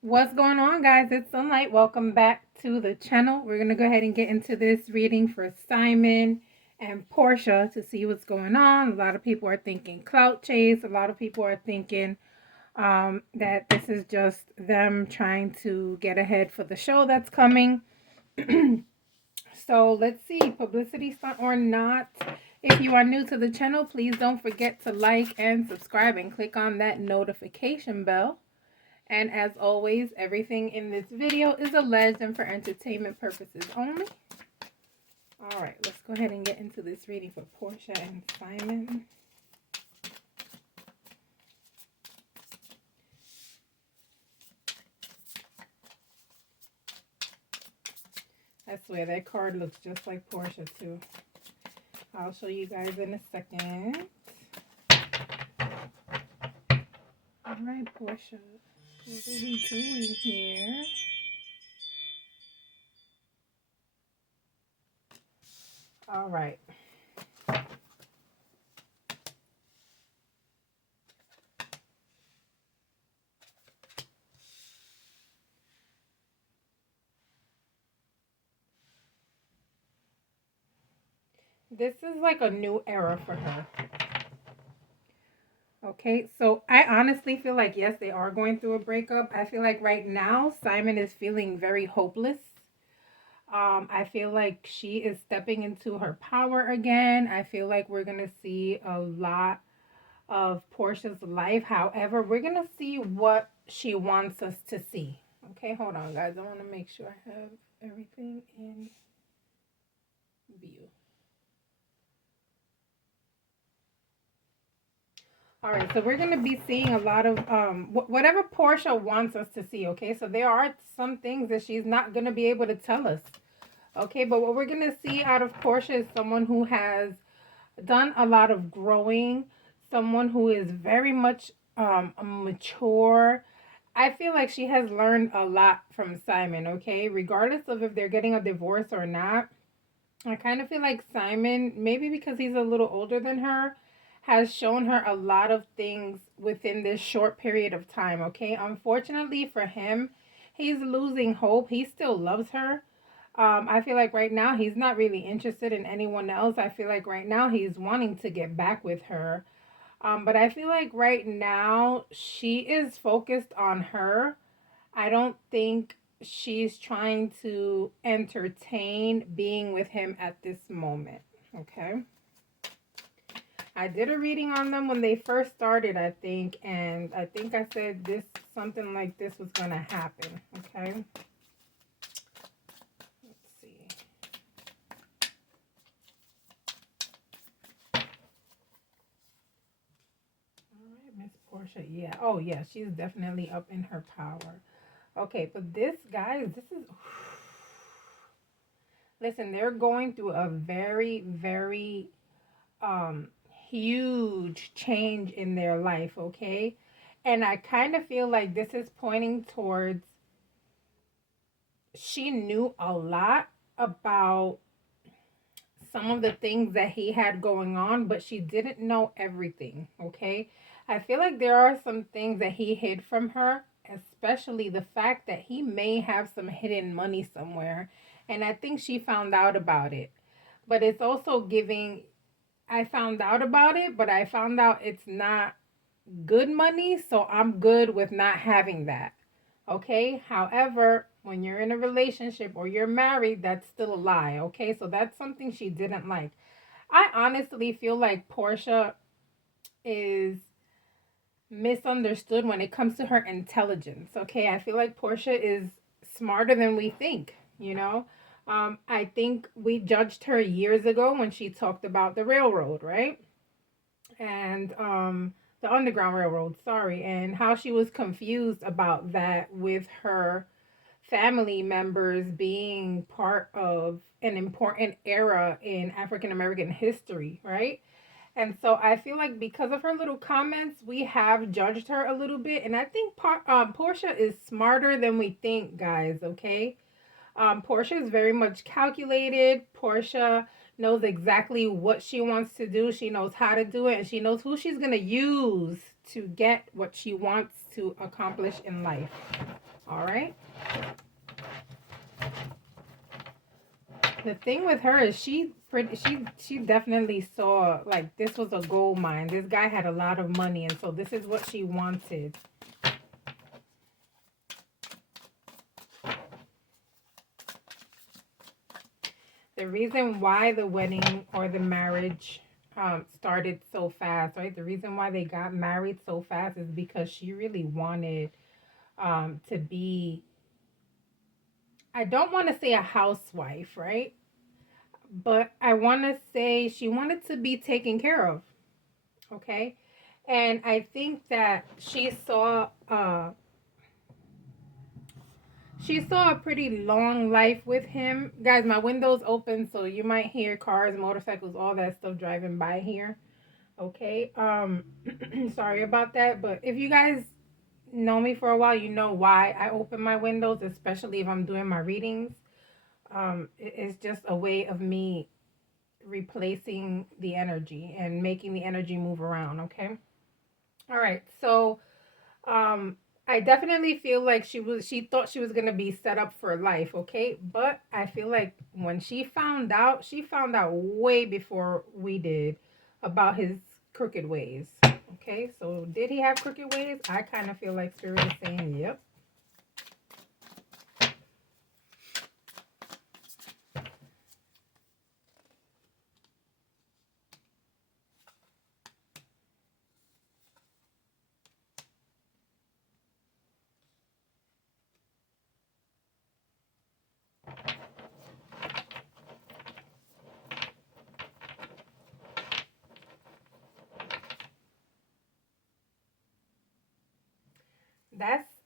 What's going on, guys? It's Sunlight. Welcome back to the channel. We're going to go ahead and get into this reading for Simon and Porsha to see what's going on. A lot of people are thinking clout chase. A lot of people are thinking that this is just them trying to get ahead for the show that's coming. So let's see, publicity stunt or not. If you are new to the channel, please don't forget to like and subscribe and click on that notification bell. And as always, everything in this video is alleged and for entertainment purposes only. All right, let's go ahead and get into this reading for Porsha and Simon. I swear that card looks just like Porsha too. I'll show you guys in a second. All right, Porsha, what are we doing here? All right. This is like a new era for her. Okay, so I honestly feel like, yes, they are going through a breakup. I feel like right now, Simon is feeling very hopeless. I feel like she is stepping into her power again. I feel like we're going to see a lot of Porsha's life. However, we're going to see what she wants us to see. Okay, hold on, guys. I want to make sure I have everything in view. All right, so we're going to be seeing a lot of whatever Porsha wants us to see, okay? So there are some things that she's not going to be able to tell us, okay? But what we're going to see out of Porsha is someone who has done a lot of growing, someone who is very much mature. I feel like she has learned a lot from Simon, okay? Regardless of if they're getting a divorce or not, I kind of feel like Simon, maybe because he's a little older than her, has shown her a lot of things within this short period of time, okay? Unfortunately for him, he's losing hope. He still loves her. I feel like right now he's not really interested in anyone else. I feel like right now he's wanting to get back with her. But I feel like right now she is focused on her. I don't think she's trying to entertain being with him at this moment. Okay. I did a reading on them when they first started, I think, and I think I said this something like this was going to happen. Okay. Let's see. All right, Miss Porsha. Yeah. Oh, yeah. She's definitely up in her power. Okay, but this, guys, this is... Listen, they're going through a very, very um huge change in their life, okay? And I kind of feel like this is pointing towards she knew a lot about some of the things that he had going on, but she didn't know everything, okay? I feel like there are some things that he hid from her, especially the fact that he may have some hidden money somewhere. And I think she found out about it. But it's also giving, I found out about it, but I found out it's not good money, so I'm good with not having that. Okay? However, when you're in a relationship or you're married, that's still a lie. Okay? So that's something she didn't like. I honestly feel like Porsha is misunderstood when it comes to her intelligence. Okay? I feel like Porsha is smarter than we think, you know? I think we judged her years ago when she talked about the railroad, right? And the Underground Railroad, sorry, and how she was confused about that with her family members being part of an important era in African American history, right? And so I feel like because of her little comments, we have judged her a little bit. And I think Porsha is smarter than we think, guys, okay? Porsha is very much calculated. Porsha knows exactly what she wants to do. She knows how to do it, and she knows who she's going to use to get what she wants to accomplish in life. All right. The thing with her is she definitely saw like this was a gold mine. This guy had a lot of money, and so this is what she wanted. The reason why the wedding or the marriage started so fast, right? The reason why they got married so fast is because she really wanted to be, I don't want to say a housewife, right? But I want to say she wanted to be taken care of, okay? And I think that she saw a pretty long life with him. Guys, my window's open, so you might hear cars, motorcycles, all that stuff driving by here. Okay. Sorry about that, but if you guys know me for a while, you know why I open my windows, especially if I'm doing my readings. It's just a way of me replacing the energy and making the energy move around, okay? All right. So, I definitely feel like she thought she was going to be set up for life, okay? But I feel like when she found out way before we did about his crooked ways. Okay? So, did he have crooked ways? I kind of feel like Spirit is saying, "Yep."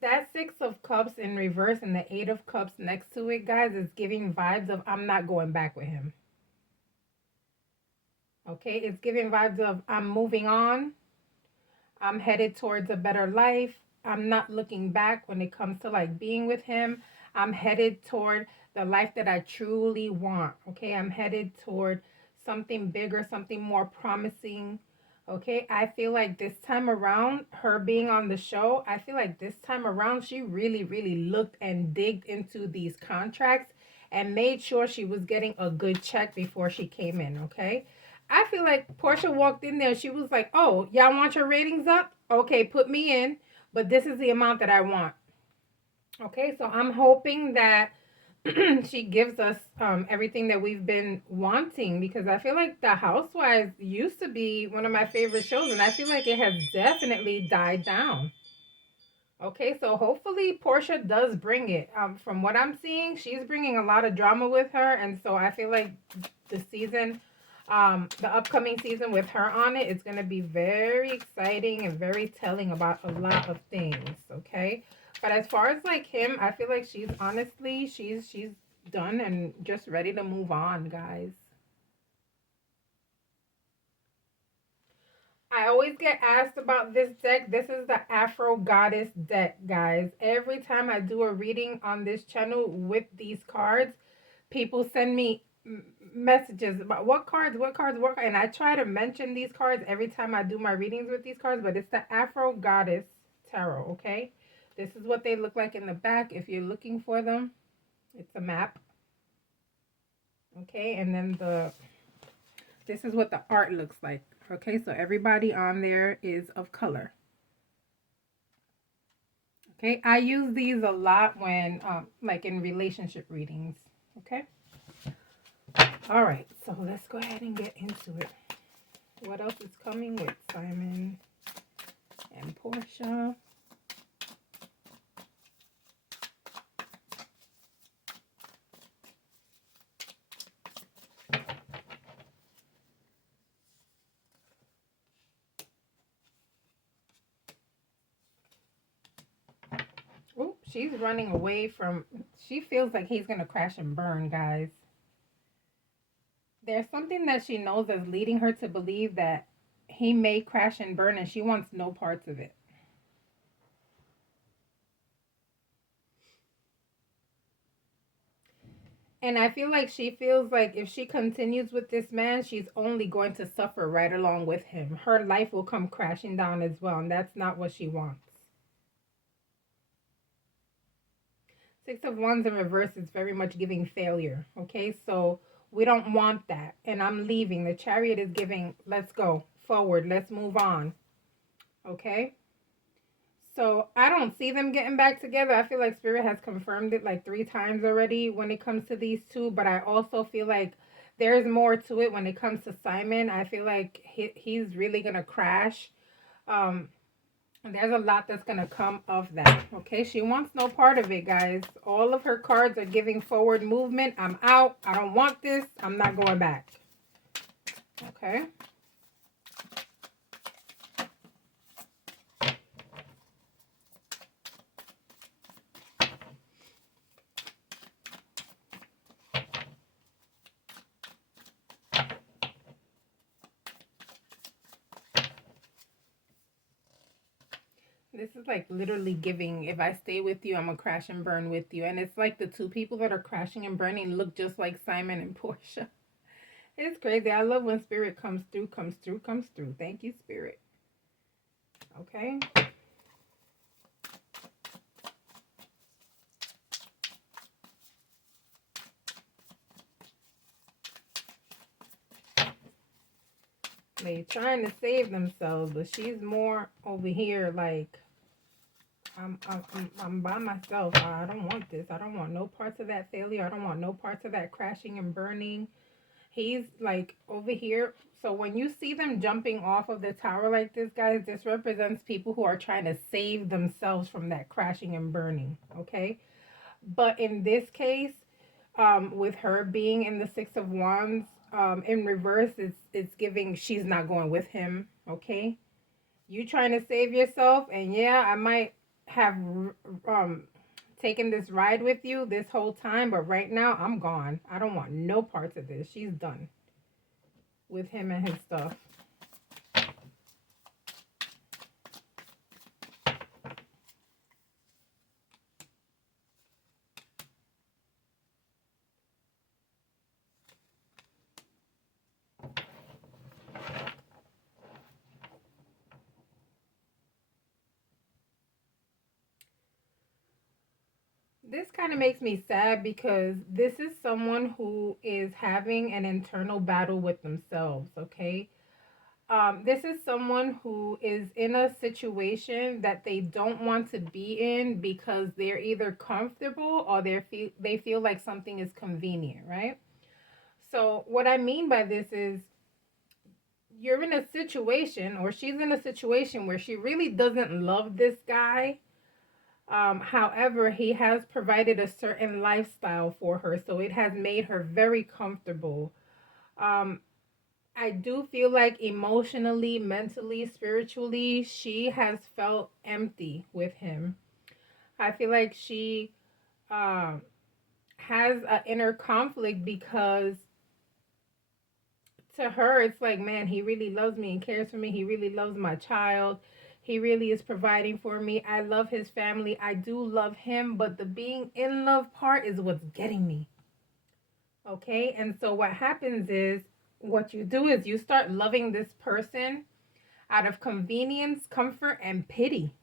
That 6 of cups in reverse and the 8 of cups next to it, guys, is giving vibes of I'm not going back with him. Okay? It's giving vibes of I'm moving on. I'm headed towards a better life. I'm not looking back when it comes to like being with him. I'm headed toward the life that I truly want. Okay? I'm headed toward something bigger, something more promising. Okay? I feel like this time around, her being on the show, I feel like this time around, she really, really looked and digged into these contracts and made sure she was getting a good check before she came in. Okay? I feel like Porsha walked in there. She was like, "Oh, y'all want your ratings up? Okay, put me in, but this is the amount that I want." Okay, so I'm hoping that she gives us everything that we've been wanting because I feel like The Housewives used to be one of my favorite shows, and I feel like it has definitely died down. Okay, so hopefully Porsha does bring it. From what I'm seeing, she's bringing a lot of drama with her, and so I feel like the season, the upcoming season with her on it is going to be very exciting and very telling about a lot of things. Okay, but as far as like him, I feel like she's honestly she's done and just ready to move on, guys. I always get asked about this deck. This is the Afro Goddess deck, guys. Every time I do a reading on this channel with these cards, people send me messages about what cards, what, and I try to mention these cards every time I do my readings with these cards, but it's the Afro Goddess Tarot, okay? This is what they look like in the back if you're looking for them. It's a map. Okay, and then this is what the art looks like. Okay, so everybody on there is of color. Okay, I use these a lot when, like in relationship readings. Okay. All right, so let's go ahead and get into it. What else is coming with Simon and Porsha? Oh, she's running away from. She feels like he's gonna crash and burn, guys. There's something that she knows that's leading her to believe that he may crash and burn, and she wants no parts of it. And I feel like she feels like if she continues with this man, she's only going to suffer right along with him. Her life will come crashing down as well, and that's not what she wants. Six of Wands in reverse is very much giving failure. Okay, so we don't want that. And I'm leaving. The Chariot is giving, let's go forward. Let's move on. Okay. So I don't see them getting back together. I feel like Spirit has confirmed it like 3 times already when it comes to these two. But I also feel like there's more to it when it comes to Simon. I feel like he's really going to crash. Um, there's a lot that's going to come of that. Okay. She wants no part of it, guys. All of her cards are giving forward movement. I'm out. I don't want this. I'm not going back. Okay. This is like literally giving, if I stay with you, I'm gonna crash and burn with you. And it's like the two people that are crashing and burning look just like Simon and Porsha. It's crazy. I love when Spirit comes through, comes through, comes through. Thank you, Spirit. Okay. They trying to save themselves, but she's more over here like, I'm by myself. I don't want this. I don't want no parts of that failure. I don't want no parts of that crashing and burning. He's like over here. So when you see them jumping off of the tower like this, guys, this represents people who are trying to save themselves from that crashing and burning. Okay. But in this case, with her being in the Six of Wands, in reverse, it's giving she's not going with him. Okay. You trying to save yourself, and yeah, I might have um taken this ride with you this whole time, but right now I'm gone. I don't want no parts of this. She's done with him and his stuff. This kind of makes me sad because this is someone who is having an internal battle with themselves, okay? This is someone who is in a situation that they don't want to be in because they're either comfortable or they feel like something is convenient, right? So what I mean by this is you're in a situation, or she's in a situation where she really doesn't love this guy. However, he has provided a certain lifestyle for her, so it has made her very comfortable. Um, I do feel like emotionally, mentally, spiritually, she has felt empty with him. I feel like she um, has an inner conflict because to her, it's like, man, he really loves me and cares for me. He really loves my child. He really is providing for me. I love his family. I do love him, but the being in love part is what's getting me. Okay? And so what happens is what you do is you start loving this person out of convenience, comfort, and pity.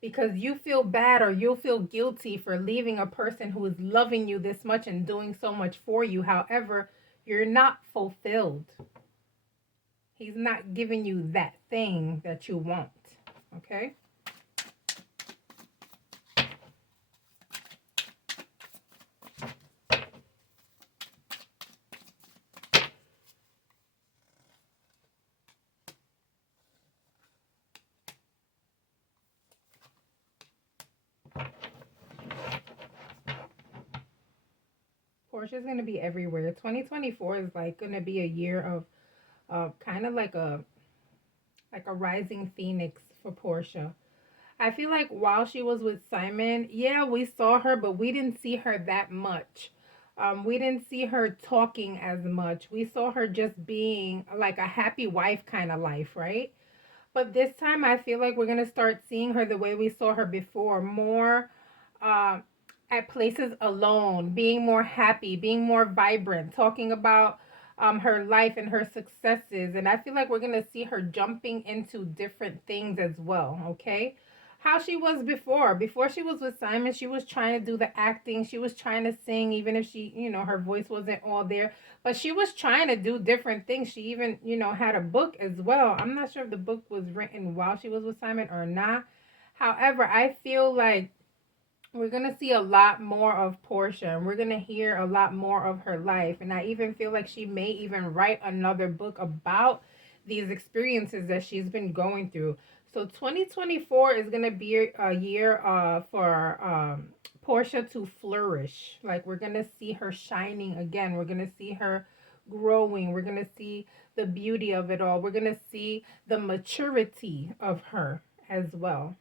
Because you feel bad or you'll feel guilty for leaving a person who is loving you this much and doing so much for you. However, you're not fulfilled. He's not giving you that thing that you want. Okay? Porsha's going to be everywhere. 2024 is like going to be a year of kind of like a rising phoenix for Porsha. I feel like while she was with Simon, yeah, we saw her, but we didn't see her that much. We didn't see her talking as much. We saw her just being like a happy wife kind of life, right? But this time, I feel like we're gonna start seeing her the way we saw her before, more uh, at places alone, being more happy, being more vibrant, talking about her life and her successes. And I feel like we're gonna see her jumping into different things as well. Okay. how she was before. Before she was with Simon, she was trying to do the acting. She was trying to sing, even if she, her voice wasn't all there. But she was trying to do different things. She even, had a book as well. I'm not sure if the book was written while she was with Simon or not. However, I feel like we're going to see a lot more of Porsha, and we're going to hear a lot more of her life. And I even feel like she may even write another book about these experiences that she's been going through. So 2024 is going to be a year for Porsha to flourish. Like, we're going to see her shining again. We're going to see her growing. We're going to see the beauty of it all. We're going to see the maturity of her as well.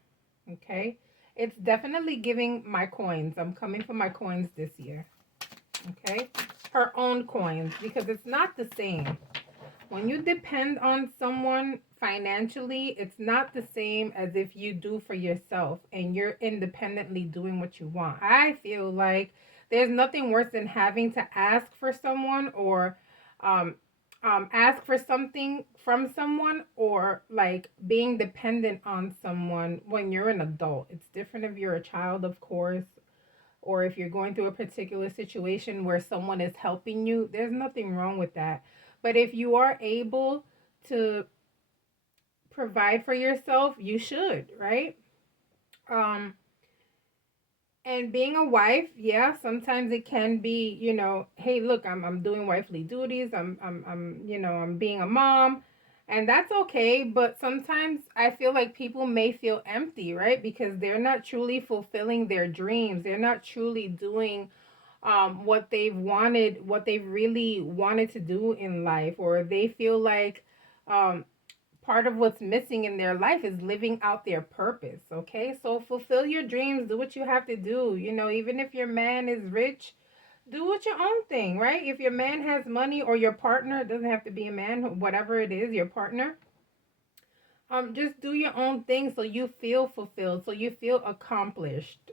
Okay? It's definitely giving my coins. I'm coming for my coins this year. Okay? Her own coins, because it's not the same. When you depend on someone financially, it's not the same as if you do for yourself and you're independently doing what you want. I feel like there's nothing worse than having to ask for someone, or um, ask for something from someone, or like being dependent on someone when you're an adult. It's different if you're a child, of course, or if you're going through a particular situation where someone is helping you. There's nothing wrong with that. But if you are able to provide for yourself, you should, right? Um, And being a wife, yeah, sometimes it can be, hey, look, I'm doing wifely duties. I'm being a mom, and that's okay. But sometimes I feel like people may feel empty, right? Because they're not truly fulfilling their dreams. They're not truly doing what they've wanted, what they really wanted to do in life, or they feel like um part of what's missing in their life is living out their purpose. Okay, so fulfill your dreams, do what you have to do. Even if your man is rich, do what your own thing, right? If your man has money, or your partner, it doesn't have to be a man, whatever it is, your partner, just do your own thing so you feel fulfilled, so you feel accomplished.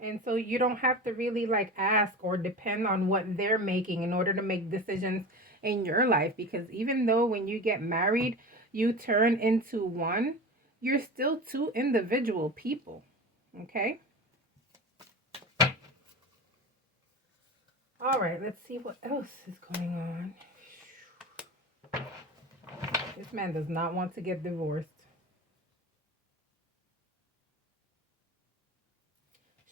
And so you don't have to really like ask or depend on what they're making in order to make decisions in your life. Because even though when you get married, you turn into one, you're still two individual people. Okay? All right, let's see what else is going on. This man does not want to get divorced.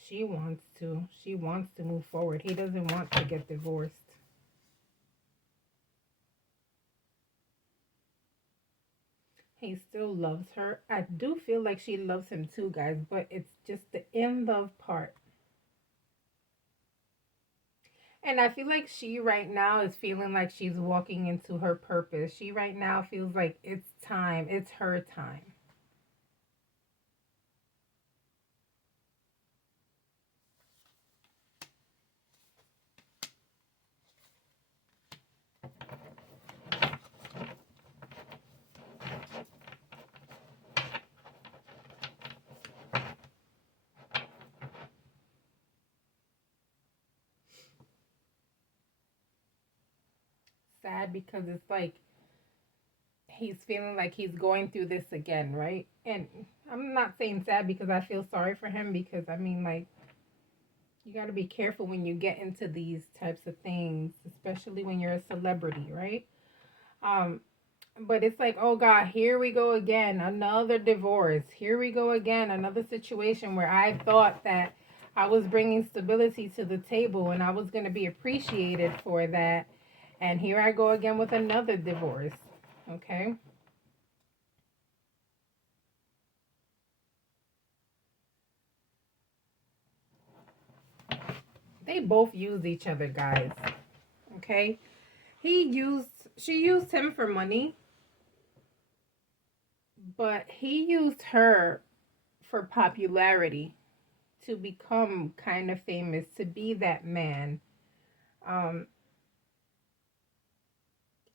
She wants to. She wants to move forward. He doesn't want to get divorced. He still loves her. I do feel like she loves him too, guys, but it's just the in love part. And I feel like she right now is feeling like she's walking into her purpose. She right now feels like it's time, it's her time. Sad because it's like he's feeling like he's going through this again, right? And I'm not saying sad because I feel sorry for him, because I mean, like, you got to be careful when you get into these types of things, especially when you're a celebrity, right? Um, but it's like, oh God, here we go again, another divorce. Here we go again, another situation where I thought that I was bringing stability to the table and I was going to be appreciated for that. And here I go again with another divorce. Okay. They both used each other, guys. Okay. She used him for money, but he used her for popularity, to become kind of famous, to be that man. Um,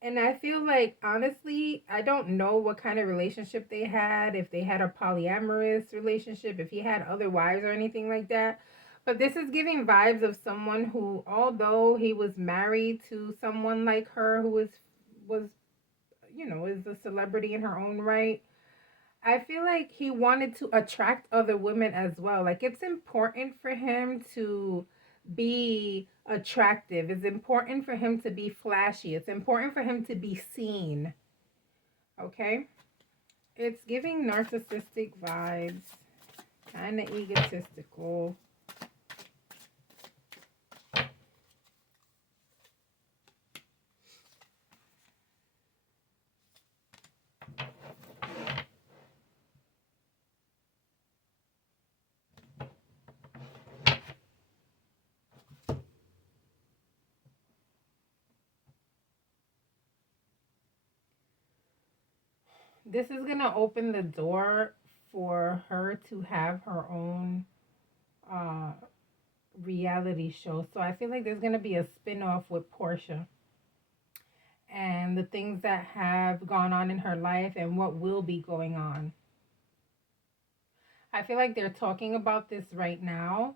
and I feel like, honestly, I don't know what kind of relationship they had, if they had a polyamorous relationship, if he had other wives or anything like that. But this is giving vibes of someone who, although he was married to someone like her, who was is a celebrity in her own right, I feel like he wanted to attract other women as well. Like it's important for him to be attractive. It's important for him to be flashy. It's important for him to be seen. Okay? It's giving narcissistic vibes, kind of egotistical. This is going to open the door for her to have her own uh, reality show. So I feel like there's going to be a spin-off with Porsha and the things that have gone on in her life and what will be going on. I feel like they're talking about this right now.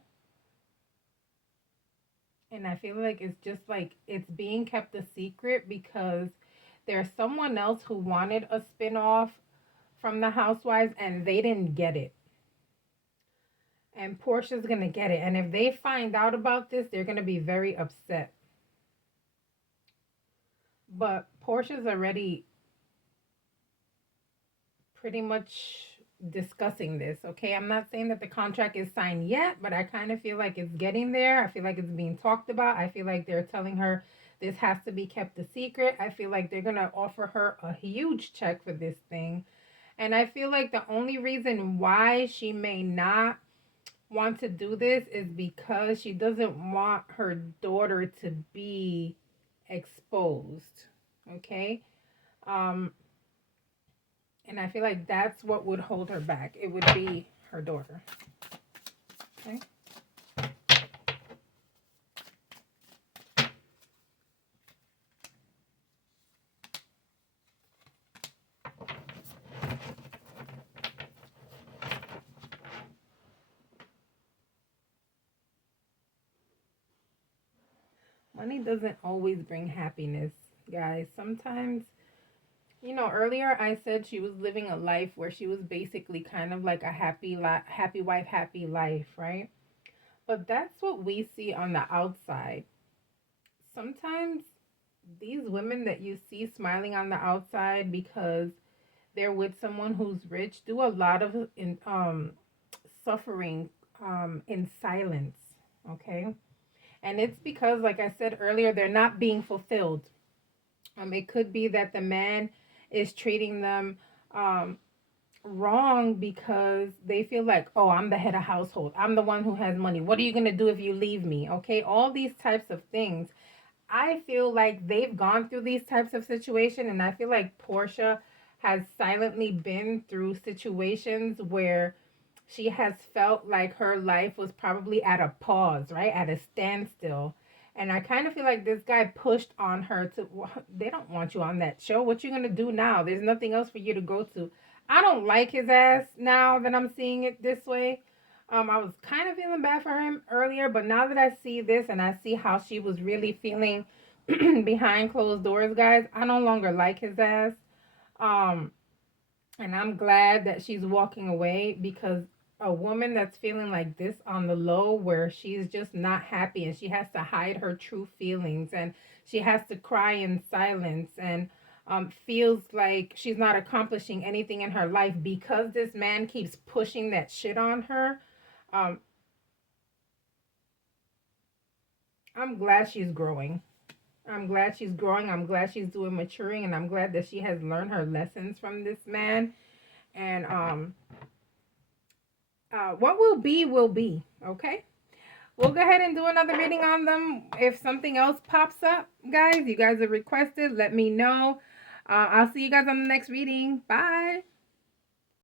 And I feel like it's just like it's being kept a secret because there's someone else who wanted a spin-off from the Housewives and they didn't get it. And Porsha's going to get it. And if they find out about this, they're going to be very upset. But Porsha's already pretty much discussing this, okay? I'm not saying that the contract is signed yet, but I kind of feel like it's getting there. I feel like it's being talked about. I feel like they're telling her this has to be kept a secret. I feel like they're going to offer her a huge check for this thing. And I feel like the only reason why she may not want to do this is because she doesn't want her daughter to be exposed, okay? Um, and I feel like that's what would hold her back. It would be her daughter. Okay. Money doesn't always bring happiness, guys. Sometimes, earlier I said she was living a life where she was basically kind of like a happy wife, happy life, right? But that's what we see on the outside. Sometimes these women that you see smiling on the outside because they're with someone who's rich do a lot of suffering in silence, okay? And it's because, like I said earlier, they're not being fulfilled. It could be that the man is treating them um, wrong because they feel like, oh, I'm the head of household. I'm the one who has money. What are you going to do if you leave me? Okay, all these types of things. I feel like they've gone through these types of situations, and I feel like Porsha has silently been through situations where she has felt like her life was probably at a pause, right? At a standstill. And I kind of feel like this guy pushed on her to, they don't want you on that show. What you going to do now? There's nothing else for you to go to. I don't like his ass now that I'm seeing it this way. I was kind of feeling bad for him earlier, but now that I see this and I see how she was really feeling behind closed doors, guys, I no longer like his ass. Um, and I'm glad that she's walking away because a woman that's feeling like this on the low, where she's just not happy and she has to hide her true feelings and she has to cry in silence and feels like she's not accomplishing anything in her life because this man keeps pushing that shit on her. Um, I'm glad she's growing. I'm glad she's growing. I'm glad she's doing maturing, and I'm glad that she has learned her lessons from this man. And what will be will be. Okay. We'll go ahead and do another reading on them. If something else pops up, guys, you guys have requested, let me know. I'll see you guys on the next reading. Bye.